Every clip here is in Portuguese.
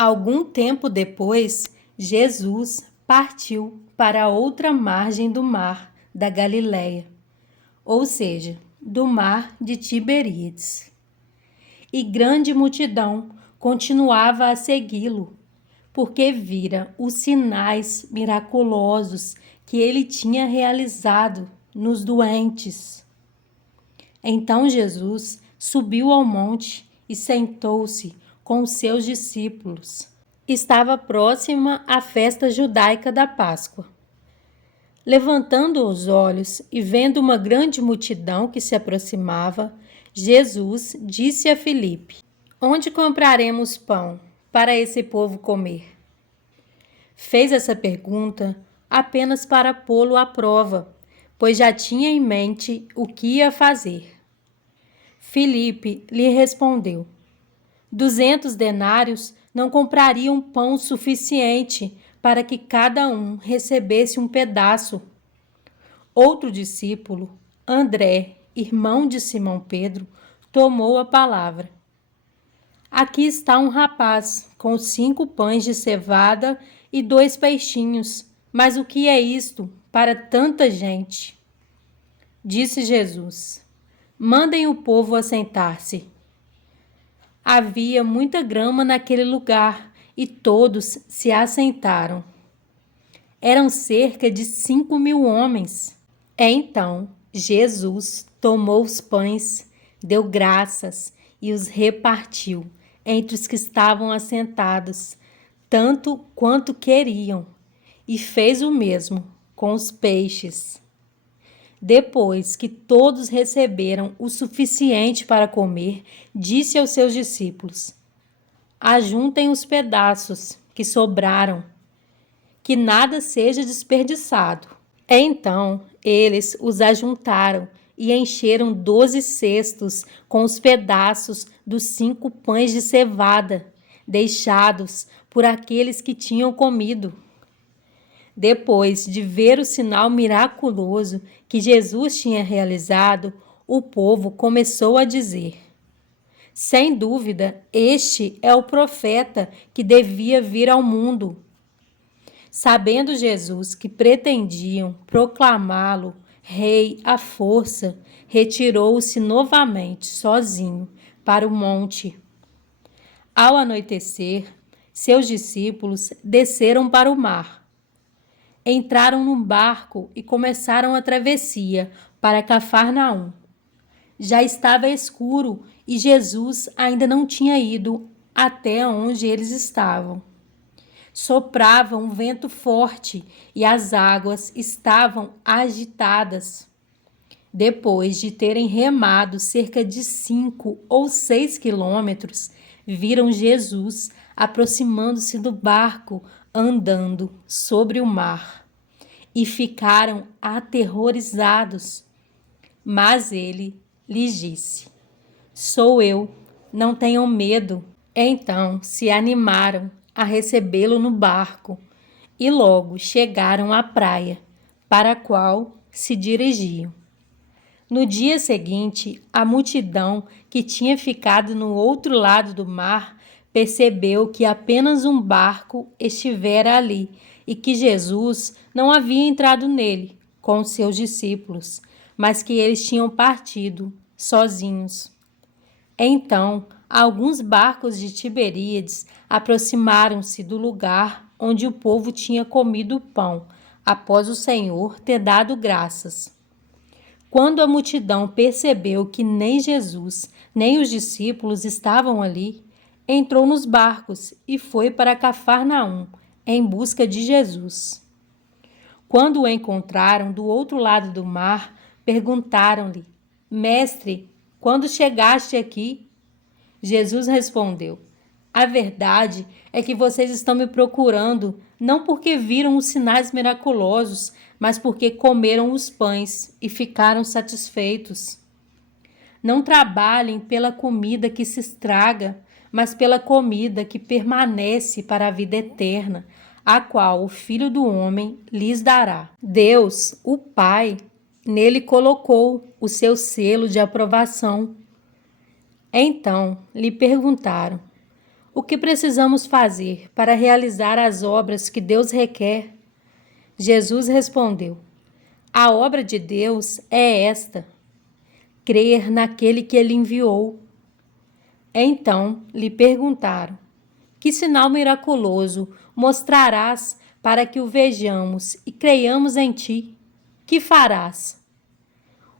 Algum tempo depois, Jesus partiu para a outra margem do mar da Galileia, ou seja, do mar de Tiberíades. E grande multidão continuava a segui-lo, porque vira os sinais miraculosos que ele tinha realizado nos doentes. Então Jesus subiu ao monte e sentou-se com os seus discípulos. Estava próxima a festa judaica da Páscoa. Levantando os olhos e vendo uma grande multidão que se aproximava, Jesus disse a Filipe: Onde compraremos pão para esse povo comer? Fez essa pergunta apenas para pô-lo à prova, pois já tinha em mente o que ia fazer. Filipe lhe respondeu: 200 denários não comprariam pão suficiente para que cada um recebesse um pedaço. Outro discípulo, André, irmão de Simão Pedro, tomou a palavra. Aqui está um rapaz com 5 pães de cevada e 2 peixinhos, mas o que é isto para tanta gente? Disse Jesus: Mandem o povo assentar-se. Havia muita grama naquele lugar e todos se assentaram. Eram cerca de 5.000 homens. Então Jesus tomou os pães, deu graças e os repartiu entre os que estavam assentados, tanto quanto queriam, e fez o mesmo com os peixes. Depois que todos receberam o suficiente para comer, disse aos seus discípulos: Ajuntem os pedaços que sobraram, que nada seja desperdiçado. Então eles os ajuntaram e encheram 12 cestos com os pedaços dos 5 pães de cevada, deixados por aqueles que tinham comido. Depois de ver o sinal miraculoso que Jesus tinha realizado, o povo começou a dizer: Sem dúvida, este é o profeta que devia vir ao mundo. Sabendo Jesus que pretendiam proclamá-lo rei à força, retirou-se novamente sozinho para o monte. Ao anoitecer, seus discípulos desceram para o mar. Entraram num barco e começaram a travessia para Cafarnaum. Já estava escuro e Jesus ainda não tinha ido até onde eles estavam. Soprava um vento forte e as águas estavam agitadas. Depois de terem remado cerca de 5 ou 6 quilômetros, viram Jesus aproximando-se do barco, andando sobre o mar, e ficaram aterrorizados. Mas ele lhes disse: Sou eu, não tenham medo. Então se animaram a recebê-lo no barco e logo chegaram à praia, para a qual se dirigiam. No dia seguinte, a multidão que tinha ficado no outro lado do mar percebeu que apenas um barco estivera ali e que Jesus não havia entrado nele com os seus discípulos, mas que eles tinham partido sozinhos. Então, alguns barcos de Tiberíades aproximaram-se do lugar onde o povo tinha comido o pão, após o Senhor ter dado graças. Quando a multidão percebeu que nem Jesus, nem os discípulos estavam ali, entrou nos barcos e foi para Cafarnaum, em busca de Jesus. Quando o encontraram do outro lado do mar, perguntaram-lhe: Mestre, quando chegaste aqui? Jesus respondeu: A verdade é que vocês estão me procurando não porque viram os sinais miraculosos, mas porque comeram os pães e ficaram satisfeitos. Não trabalhem pela comida que se estraga, mas pela comida que permanece para a vida eterna, a qual o Filho do Homem lhes dará. Deus, o Pai, nele colocou o seu selo de aprovação. Então lhe perguntaram: O que precisamos fazer para realizar as obras que Deus requer? Jesus respondeu: A obra de Deus é esta: crer naquele que ele enviou. Então lhe perguntaram: Que sinal miraculoso mostrarás para que o vejamos e creiamos em ti? Que farás?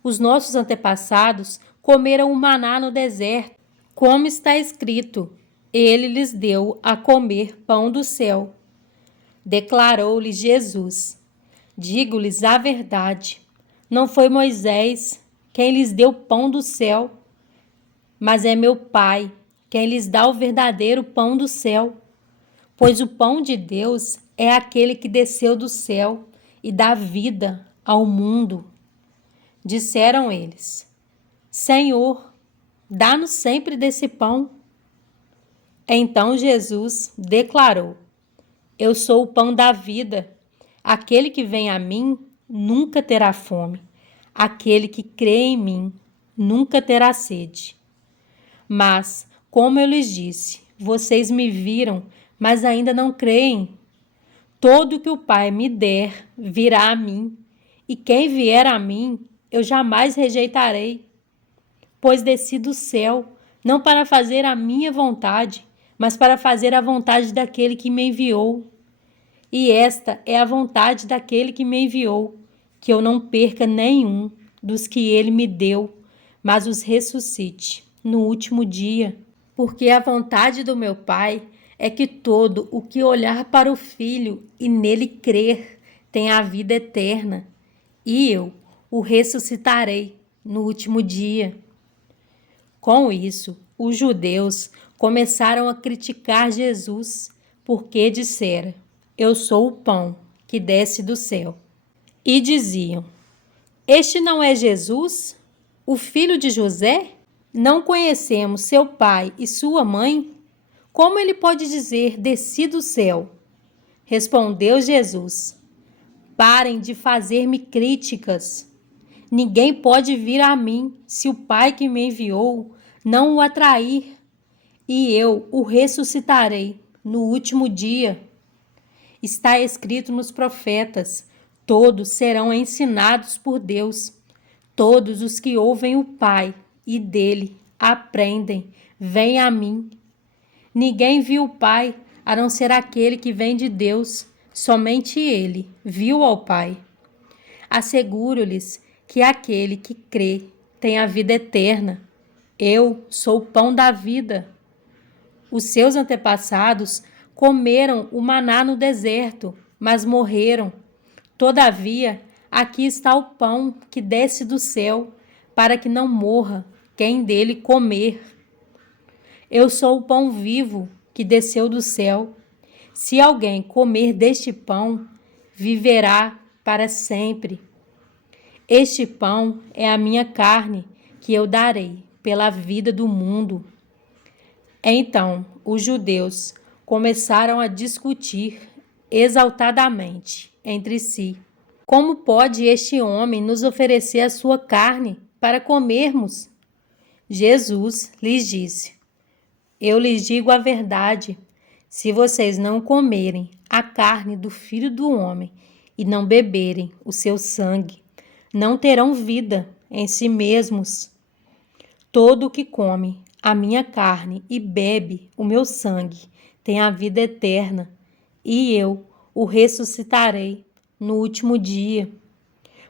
Os nossos antepassados comeram o maná no deserto, como está escrito: Ele lhes deu a comer pão do céu. Declarou-lhes Jesus: Digo-lhes a verdade, não foi Moisés quem lhes deu pão do céu, mas é meu Pai quem lhes dá o verdadeiro pão do céu. Pois o pão de Deus é aquele que desceu do céu e dá vida ao mundo. Disseram eles: Senhor, dá-nos sempre desse pão. Então Jesus declarou: Eu sou o pão da vida. Aquele que vem a mim nunca terá fome. Aquele que crê em mim nunca terá sede. Mas, como eu lhes disse, vocês me viram, mas ainda não creem. Todo que o Pai me der virá a mim, e quem vier a mim eu jamais rejeitarei. Pois desci do céu, não para fazer a minha vontade, mas para fazer a vontade daquele que me enviou. E esta é a vontade daquele que me enviou, que eu não perca nenhum dos que ele me deu, mas os ressuscite no último dia. Porque a vontade do meu Pai é que todo o que olhar para o Filho e nele crer tenha a vida eterna, e eu o ressuscitarei no último dia. Com isso, os judeus começaram a criticar Jesus, porque dissera: Eu sou o pão que desce do céu. E diziam: Este não é Jesus, o filho de José? Não conhecemos seu pai e sua mãe? Como ele pode dizer: Desci do céu? Respondeu Jesus: Parem de fazer-me críticas. Ninguém pode vir a mim se o Pai que me enviou não o atrair, e eu o ressuscitarei no último dia. Está escrito nos profetas: todos serão ensinados por Deus. Todos os que ouvem o Pai e dele aprendem, vêm a mim. Ninguém viu o Pai a não ser aquele que vem de Deus. Somente ele viu ao Pai. Asseguro-lhes que aquele que crê tem a vida eterna. Eu sou o pão da vida. Os seus antepassados comeram o maná no deserto, mas morreram. Todavia, aqui está o pão que desce do céu, para que não morra quem dele comer. Eu sou o pão vivo que desceu do céu. Se alguém comer deste pão, viverá para sempre. Este pão é a minha carne, que eu darei pela vida do mundo. Então, os judeus começaram a discutir exaltadamente entre si: Como pode este homem nos oferecer a sua carne para comermos? Jesus lhes disse: Eu lhes digo a verdade. Se vocês não comerem a carne do Filho do Homem e não beberem o seu sangue, não terão vida em si mesmos. Todo o que come a minha carne e bebe o meu sangue tem a vida eterna, e eu o ressuscitarei no último dia.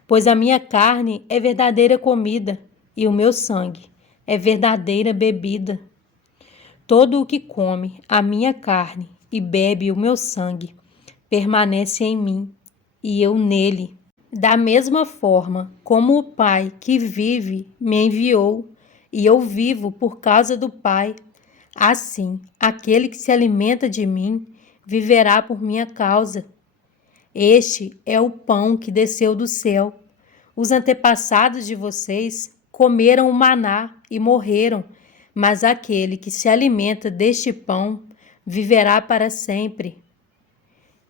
Pois a minha carne é verdadeira comida e o meu sangue é verdadeira bebida. Todo o que come a minha carne e bebe o meu sangue permanece em mim e eu nele. Da mesma forma como o Pai que vive me enviou e eu vivo por causa do Pai, assim aquele que se alimenta de mim viverá por minha causa. Este é o pão que desceu do céu. Os antepassados de vocês comeram o maná e morreram, mas aquele que se alimenta deste pão viverá para sempre.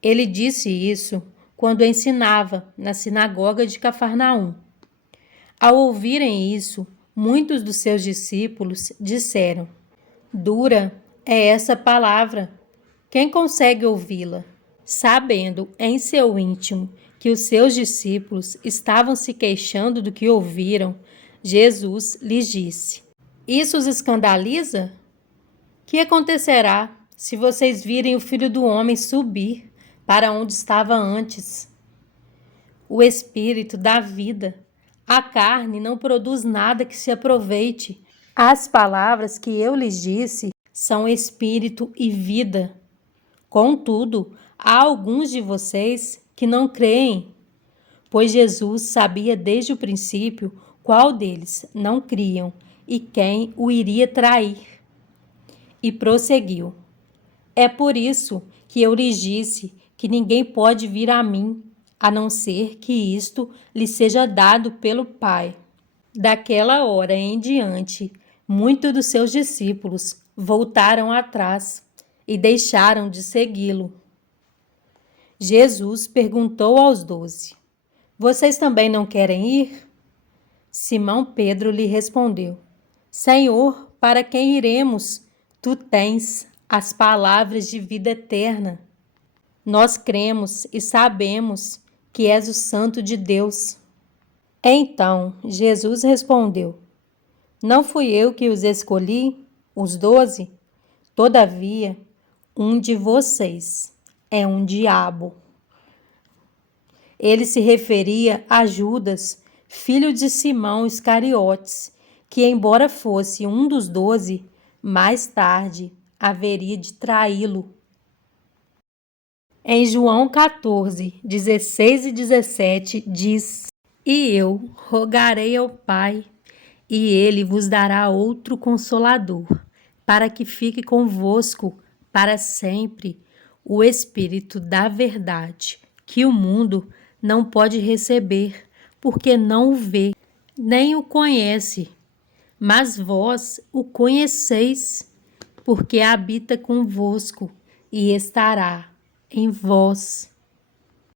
Ele disse isso quando ensinava na sinagoga de Cafarnaum. Ao ouvirem isso, muitos dos seus discípulos disseram: Dura é essa palavra. Quem consegue ouvi-la? Sabendo em seu íntimo que os seus discípulos estavam se queixando do que ouviram, Jesus lhes disse: Isso os escandaliza? Que acontecerá se vocês virem o Filho do Homem subir para onde estava antes? O Espírito dá vida. A carne não produz nada que se aproveite. As palavras que eu lhes disse são espírito e vida. Contudo, há alguns de vocês que não creem, pois Jesus sabia desde o princípio qual deles não criam e quem o iria trair. E prosseguiu: É por isso que eu lhes disse que ninguém pode vir a mim, a não ser que isto lhe seja dado pelo Pai. Daquela hora em diante, muitos dos seus discípulos voltaram atrás e deixaram de segui-lo. Jesus perguntou aos 12: Vocês também não querem ir? Simão Pedro lhe respondeu: Senhor, para quem iremos? Tu tens as palavras de vida eterna. Nós cremos e sabemos que és o Santo de Deus. Então Jesus respondeu: Não fui eu que os escolhi, os 12? Todavia, um de vocês é um diabo. Ele se referia a Judas, filho de Simão Iscariotes, que, embora fosse um dos 12, mais tarde haveria de traí-lo. Em João 14, 16 e 17 diz: E eu rogarei ao Pai, e ele vos dará outro Consolador, para que fique convosco para sempre, o Espírito da verdade, que o mundo não pode receber, porque não o vê, nem o conhece. Mas vós o conheceis, porque habita convosco e estará em vós.